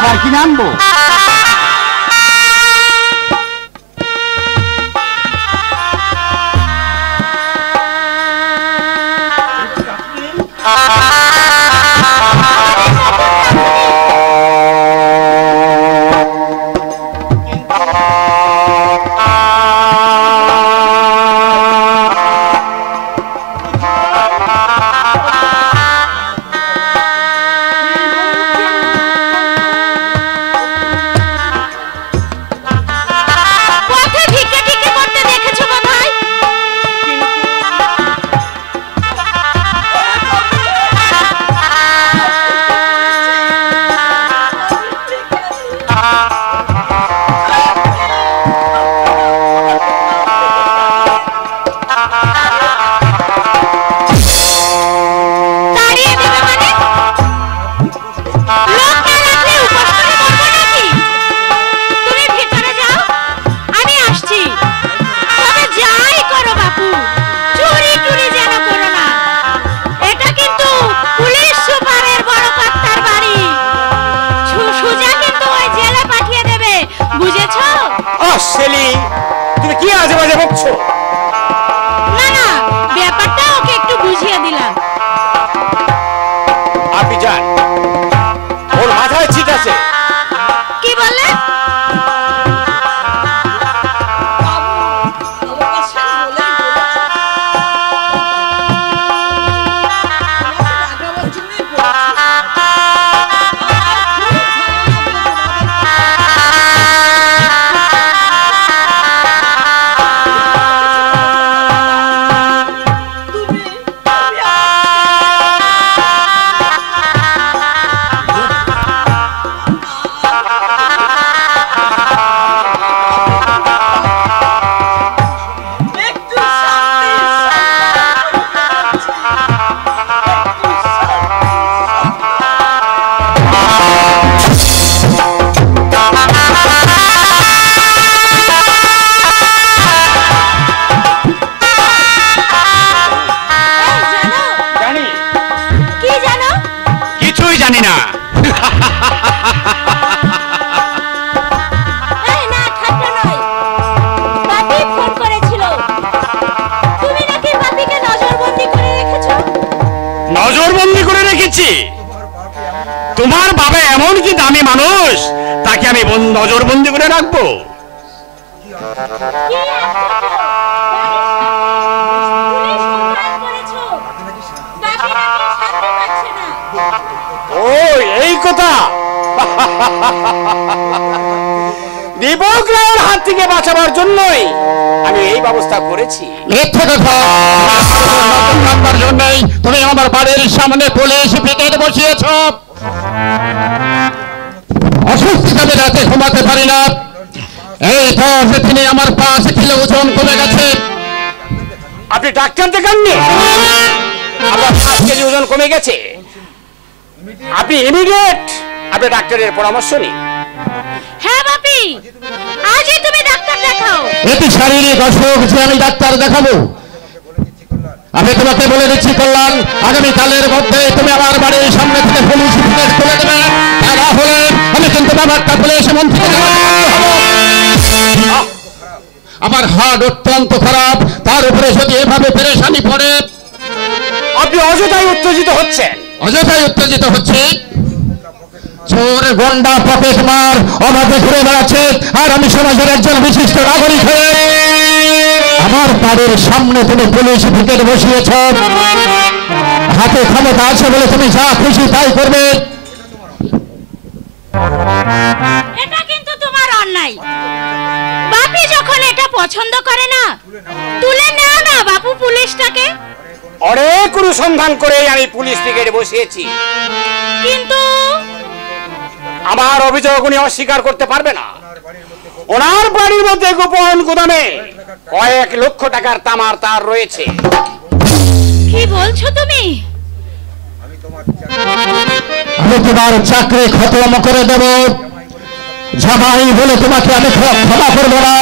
আবার কিনে আনবো? তুমি কি আজে বাজে বকছো? না না, ব্যাপারটা ওকে একটু বুঝিয়ে দিলাম। আপনি যান, ওর মাথায় ছিট আছে। কি বললে? তোমার বাবা এমন কি দামি মানুষ, তাকে আমি নজরবন্দি করে রাখবো? ও এই কথা। দীপক রায়ের হাত থেকে বাঁচাবার জন্যই আমি এই ব্যবস্থা করেছি। তুমি আমার বাড়ির সামনে পুলিশ পিকেট বসিয়েছ। অসুস্থতাদের রাতে ঘুমাতে পারি না। এই তিনি আমার পাশ কিলো ওজন কমে গেছে। আপনি ডাক্তার দেখাননি? আপনার 5 কেজি ওজন কমে গেছে। আপনি ইমিডিয়েট আপনি ডাক্তারের পরামর্শ নিন। হ্যাঁ বাপি, আজই তুমি ডাক্তার দেখাও। এটি শারীরিক অসুখ যে আমি ডাক্তার দেখাবো। আমি তোমাকে বলে দিচ্ছি কল্যাণ, আগামী কালের মধ্যে তুমি আমার বাড়ির সামনে থেকে পুলিশ পিকেট তুলে দেবে। তা না হলে আমি কিন্তু ব্যাপারটা পুলিশ মন্ত্রী আমার হার্ট অত্যন্ত খারাপ, তার উপরে যদি এভাবে পেরেশানি পড়ে। আপনি অযথাই উত্তেজিত হচ্ছেন। অযথাই উত্তেজিত হচ্ছে? চোর গন্ডা পকেট মার অবাধে ঘুরে বেড়াচ্ছে, আর আমি সমাজের একজন বিশিষ্ট নাগরিক হয়ে আমার বাড়ির সামনে তুমি পুলিশ পিকেট বসিয়েছ। হাতে ক্ষমতা আছে বলে তুমি যা খুশি তাই করবে। এটা কিন্তু তোমার অন্যায়। বাপি যখন এটা পছন্দ করে না, তুলে নাও না বাপু পুলিশটাকে। অনেক অনুসন্ধান করে আমি পুলিশ পিকেট বসিয়েছি, কিন্তু আমার অভিযোগ উনি অস্বীকার করতে পারবে না। ওনার বাড়ির মধ্যে গোপন গোদামে কয়েক লক্ষ টাকার তামার তার রয়েছে। কি বলছো তুমি? আমি তোমার চাকরি খতম করে দেব। জামাই বলে তোমাকে আমি ক্ষমা করবো না।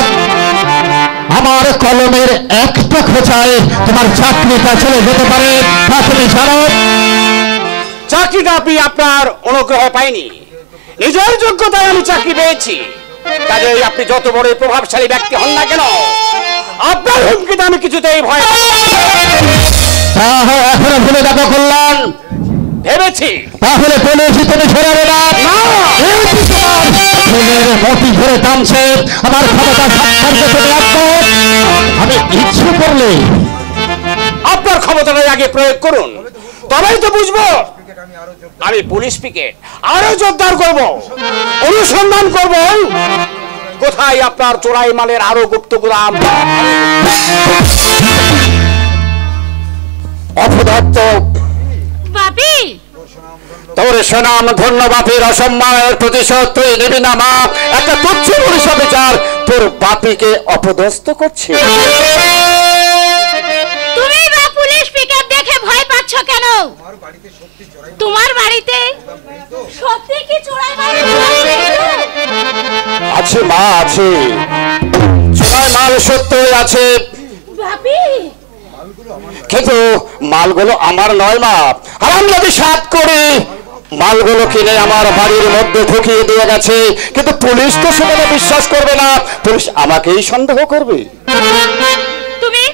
আমার কলমের একটা খোঁচায় তোমার চাকরিটা চলে যেতে পারে, তা তুমি জানো? চাকরিটা আপনি আপনার অনুগ্রহ পাইনি, নিজের যোগ্যতায় আমি চাকরি পেয়েছি। কাজেই আপনি যত বড় প্রভাবশালী ব্যক্তি হন না কেন, আপনার হুমকিতে আমি কিছুতেই ভয় এখনো ভুলে দেখো কল্যাণ, ভেবেছি। তাহলে পুলিশ তুমি ছড়াবে না। মতি ধরে টানছে আমার ক্ষমতা আমি ইচ্ছে করলে আপনার ক্ষমতাটাই আগে প্রয়োগ করুন, তবেই তো বুঝবো। আমি পুলিশ পিকেট আরো জোরদার করব, অনুসন্ধান করব কোথায় আপনার চোরাই মালের আরো গুপ্ত গুদাম। অপদার্থ বাপি, তোর সুনাম ধন্য বাপির অসম্মানের প্রতিশোধ তুই নিবি না মা। একটা তুচ্ছ পুলিশ অফিসার তোর বাপিকে অপদস্থ করছে। তুমি বা পুলিশ পিকআপ দেখে ভয় পাচ্ছ কেন? তোমার বাড়িতে সত্যি কি চোরাই মাল আছে মা, আছে চোরাই মাল সত্যই আছে, বাপি? কিন্তু মালগুলো আমার নয় মা। আর আমি যদি সাত করি মালগুলো কিনে আমার বাড়ির মধ্যে ঢুকিয়ে দিয়ে গেছে, কিন্তু পুলিশ তো সেখানে বিশ্বাস করবে না, পুলিশ আমাকেই সন্দেহ করবে। তুমি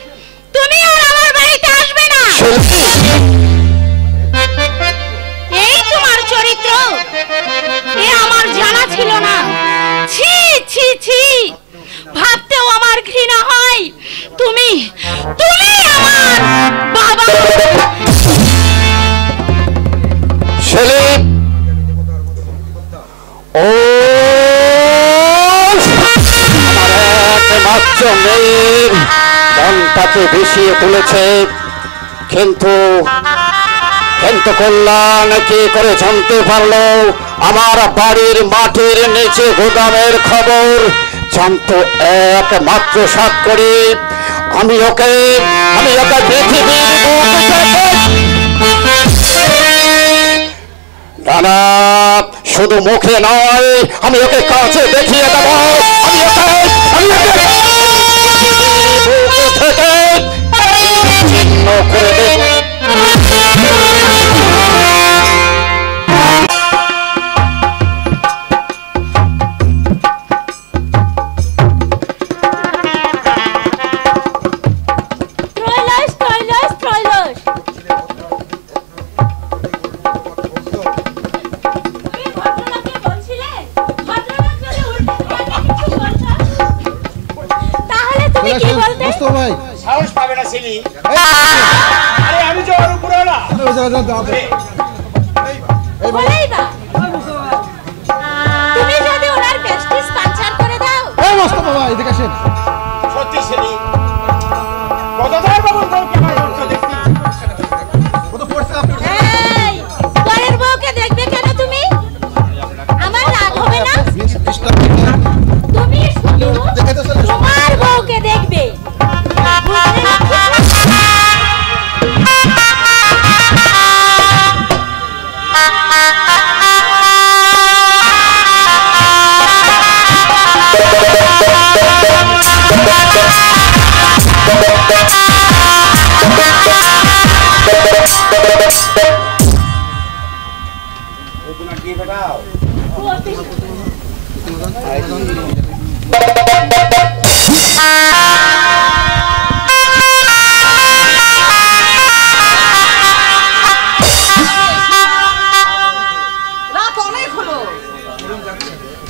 তুমি আর আমার বাড়িতে আসবে না। এই তোমার চরিত্র, এ আমার জানা ছিল না। ছি ছি ছি, ভাবতেও আমার ঘৃণা হয়। তুমি তুমি আমার বাবা। সেলিম, ও আমার একমাত্র মেয়ের মনটাকে বিষিয়ে তুলেছে, কিন্তু কল্যাণ কি করে জানতে পারলো আমার বাড়ির মাটির নিচে গোদামের খবর? জানতো একমাত্র সাত করি আমি ওকে পৃথিবীর না শুধু মুখে নয়, আমি ওকে কাছে দেখিয়ে দেব। আমি ওকে চিহ্ন করে দেব। সাহস পাবে না ছিলি। আরে আমি যে ওর উপরে না। তুমি যদি ওনার পেস্টি স্পন্সর করে দাও। এই মস্ত বাবা এদিকে আসেন। সত্যি ছিলি। কতদার বাবুর বউকে আমার করতে দেখছি। কত পড়ছে আপনি? এই পরের বউকে দেখবে কেন তুমি? আমার রাগ হবে না? তুমি শুধু তোমার বউকে দেখবে।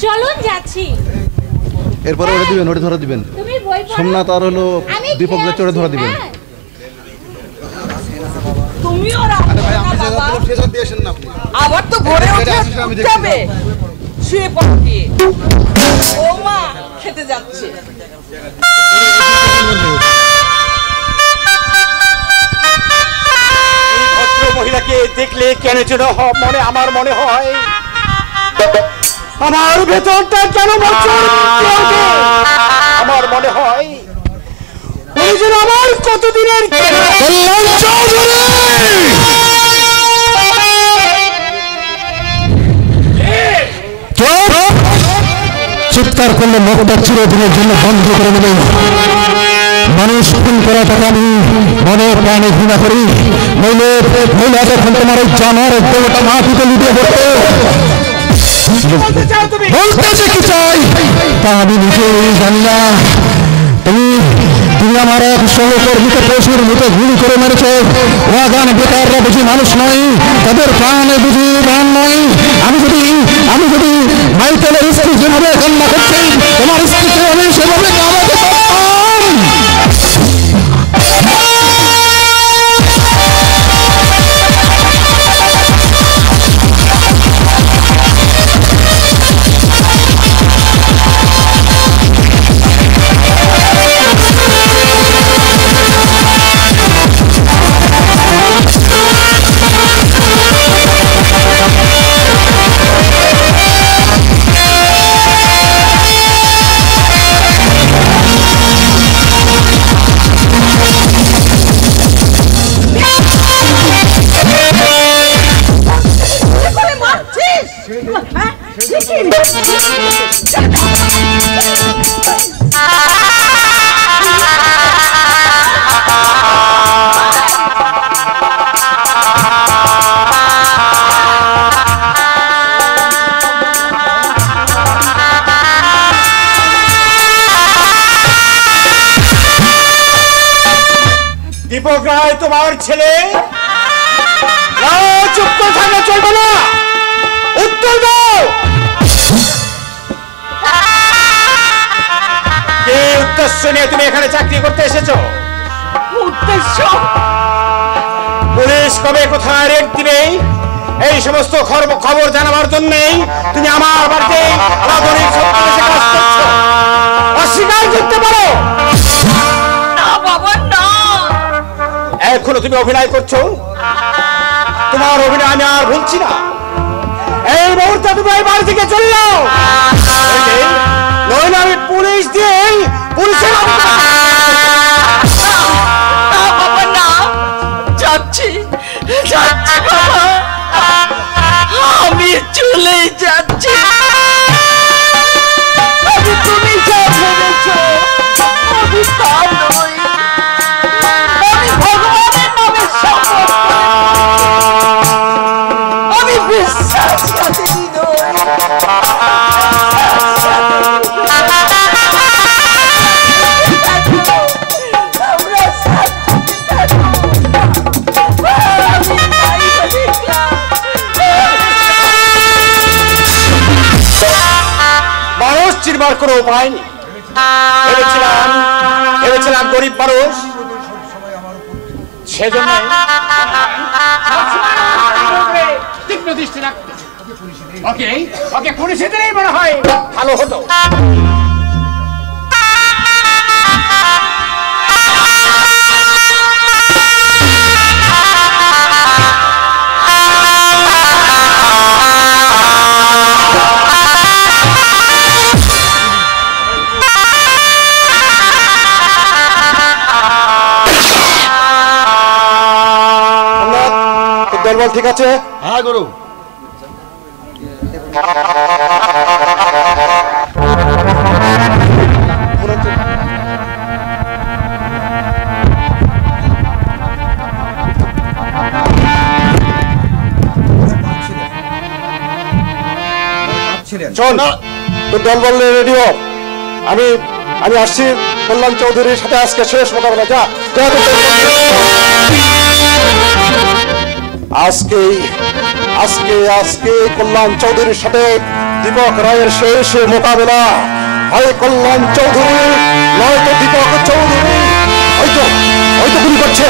চলুন যাচ্ছি। এরপরে ওটা দিবেন, ওটা ধরা দিবেন। তুমি বই পড়ো। সোমনাথ আর হলো দীপকদের চড়ে ধরা দিবেন। তুমিও আবার তো ভোরে উঠে যাবে, শুয়ে পড়ে ও মা খেতে যাচ্ছে। ভদ্র মহিলাকে দেখলে কেন যেন আমার মনে হয় আমার ভেতরটা কেন আমার মনে হয় উনি যেন আমার কতদিনের চিৎকার করলে মুখটা চিরদিনের জন্য বন্ধ করে নেবে। মানুষ খুন করাটাকে আমি মনে প্রাণে ঘৃণা করি। নইলে যখন তোমার ওই জানার দেবতা মাটিতে লুটিয়ে পড়তো বলতে চাও তুমি? বলতে যে কি চাই তা আমি নিজেই জানি না। তুমি আমার এক সহকর্মীকে পশুর মতো গুলি করে মেরেছ। ওয়াগান বেকাররা বুঝি মানুষ নয়, তাদের প্রাণে বুঝি প্রাণ নয়। আমি যদি মাইকেলের স্ত্রী যেভাবে কান্না করছে, তোমার স্ত্রীকে আমি সেভাবে কামাতে পারতাম। দীপক রায় তোমার ছেলে? চুপ করে থাকলে চলবে না, উত্তর দাও। কি উদ্দেশ্য নিয়ে তুমি এখানে চাকরি করতে এসেছো? উদ্দেশ্য? পুলিশ কবে কোথায় রেড দিবে এই সমস্ত খবর জানাবার জন্যই তুমি আমার বাড়িতে আলাদনিক ছদ্মবেশে কাজ করছো। অস্বীকার করতে পারো? না বাবা না। এখনো তুমি অভিনয় করছো। তোমার অভিনয় আমি আর ভুলছি না। এই মুহূর্তে তুমি এই বাড়ি থেকে চলে যাও, নইলে আমি পুলিশ দিয়ে পুলিশের বাবা না। যাচ্ছি যাচ্ছি বাবা, আমি চলে যাচ্ছি। তুমি যা ভেবেছ আমি তা নই। আমি ভগবানের নামে শপথ আমি বিশ্বাসঘাতী নই। মানুষ চিনবার কোনো উপায় নেই। ভেবেছিলাম গরিব মানুষ, সেজন্য তীক্ষ্ণ দৃষ্টি রাখতে ওকে পুলিশে দিলেই মনে হয় ভালো হতো। দলবল ঠিক আছে? হ্যাঁ গুরু। চল তোর দলবল রেডি হ। আমি আসছি কল্যাণ চৌধুরীর সাথে আজকে শেষ মোকাবেলা। যা আজকে কল্যাণ চৌধুরীর সাথে দীপক রায়ের শেষ মোকাবেলা। হয় কল্যাণ চৌধুরী নয়তো দীপক চৌধুরী। হয়তো গুলি করছে,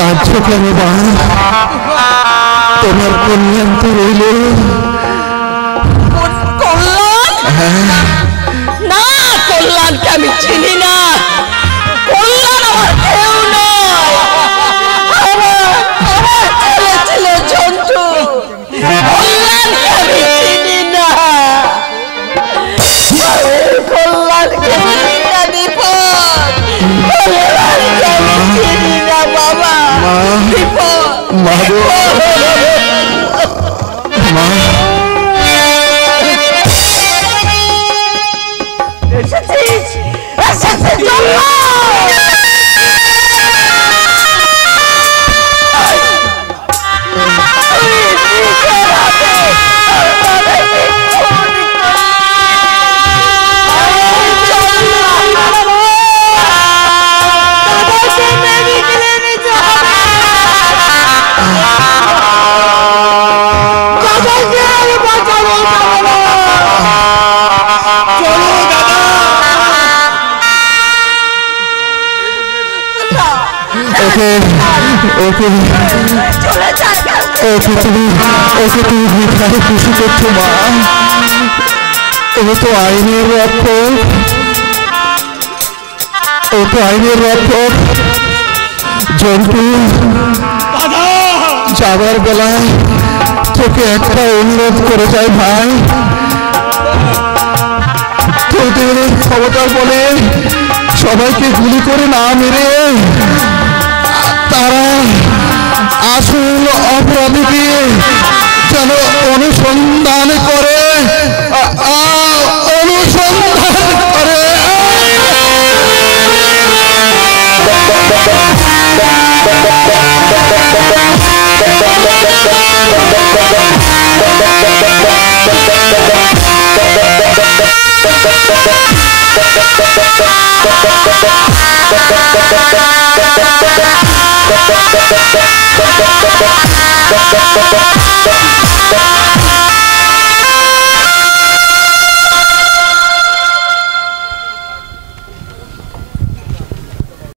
কাঁদছো কেন মা? তোমার কন্যান্ত রইল। কল্যাণ? না, কল্যাণকে আমি চিনি না। কল্যাণ আমার কেউ নয়, আমার ছেলে ছিল জন্তু। কল্যাণকে আমি চিনি না, কল্যাণকে চিনি না দীপক, কল্যাণকে আমি চিনি না বাবা। দীপক, মা গো, মা এসেছিস, এসেছিস জন্য। ওকে তুমি ভিখারি খুশি করছো মা? ও তো আইনের রক্ষক, ও তো আইনের রক্ষক। জন্টু, যাবার বেলায় তোকে একটা অনুরোধ করে যাই ভাই, তোদের ক্ষমতার বলে সবাইকে গুলি করে না মেরে তারা আসল অপরাধীকে যেন অনুসন্ধান করে, অনুসন্ধান করে।